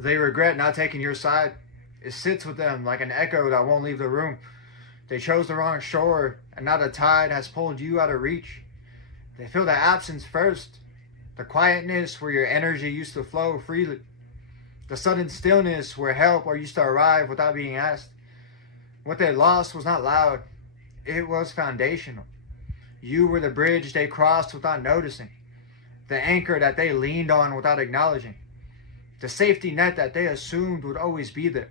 They regret not taking your side. It sits with them like an echo that won't leave the room. They chose the wrong shore, and now the tide has pulled you out of reach. They feel the absence first, the quietness where your energy used to flow freely, the sudden stillness where help used to arrive without being asked. What they lost was not loud, it was foundational. You were the bridge they crossed without noticing, the anchor that they leaned on without acknowledging, the safety net that they assumed would always be there.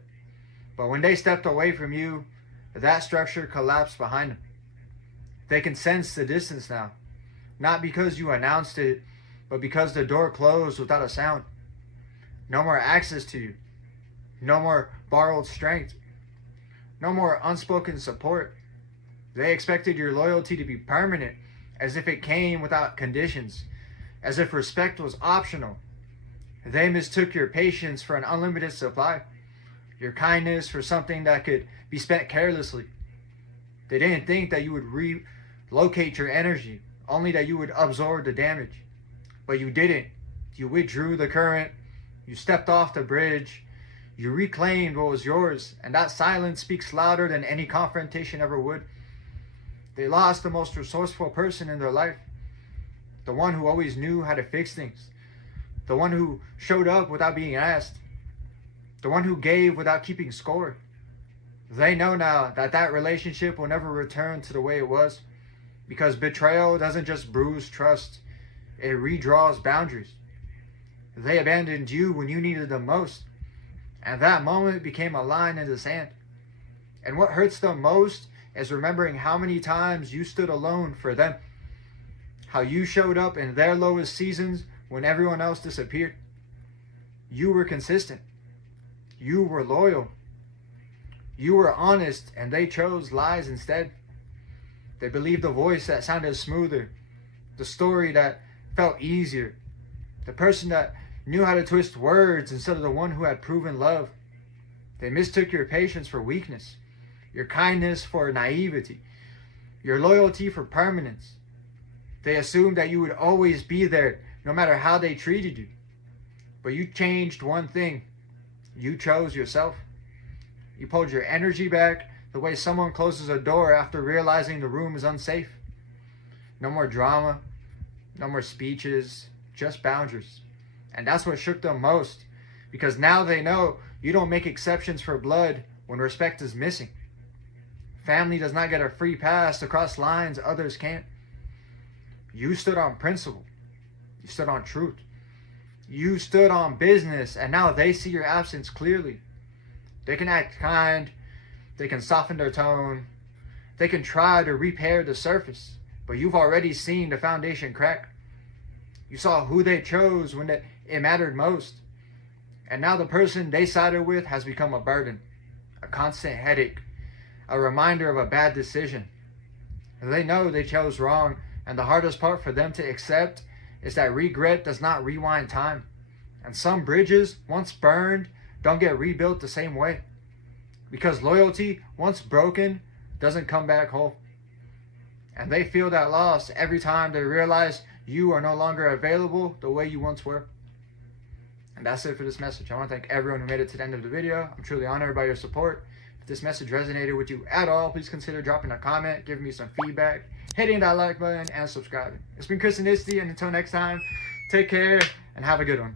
But when they stepped away from you, that structure collapsed behind them. They can sense the distance now, not because you announced it, but because the door closed without a sound. No more access to you, no more borrowed strength, no more unspoken support. They expected your loyalty to be permanent, as if it came without conditions, as if respect was optional. They mistook your patience for an unlimited supply, your kindness for something that could be spent carelessly. They didn't think that you would relocate your energy, only that you would absorb the damage. But you didn't. You withdrew the current, you stepped off the bridge, you reclaimed what was yours, and that silence speaks louder than any confrontation ever would. They lost the most resourceful person in their life, the one who always knew how to fix things, the one who showed up without being asked, the one who gave without keeping score. They know now that that relationship will never return to the way it was, because betrayal doesn't just bruise trust, it redraws boundaries. They abandoned you when you needed them most, and that moment became a line in the sand. And what hurts them most is remembering how many times you stood alone for them, how you showed up in their lowest seasons when everyone else disappeared. You were consistent. You were loyal. You were honest, and they chose lies instead. They believed the voice that sounded smoother, the story that felt easier, the person that knew how to twist words instead of the one who had proven love. They mistook your patience for weakness, your kindness for naivety, your loyalty for permanence. They assumed that you would always be there no matter how they treated you. But you changed one thing. You chose yourself. You pulled your energy back the way someone closes a door after realizing the room is unsafe. No more drama, no more speeches, just boundaries. And that's what shook them most, because now they know you don't make exceptions for blood when respect is missing. Family does not get a free pass to cross lines others can't. You stood on principle. You stood on truth. You stood on business, and now they see your absence clearly. They can act kind. They can soften their tone. They can try to repair the surface, but you've already seen the foundation crack. You saw who they chose when it mattered most. And now the person they sided with has become a burden, a constant headache, a reminder of a bad decision. They know they chose wrong, and the hardest part for them to accept is that regret does not rewind time. And some bridges, once burned, don't get rebuilt the same way. Because loyalty, once broken, doesn't come back whole. And they feel that loss every time they realize you are no longer available the way you once were. And that's it for this message. I want to thank everyone who made it to the end of the video. I'm truly honored by your support. If this message resonated with you at all, please consider dropping a comment, giving me some feedback, hitting that like button, and subscribing. It's been Chris and Isty, and until next time, take care and have a good one.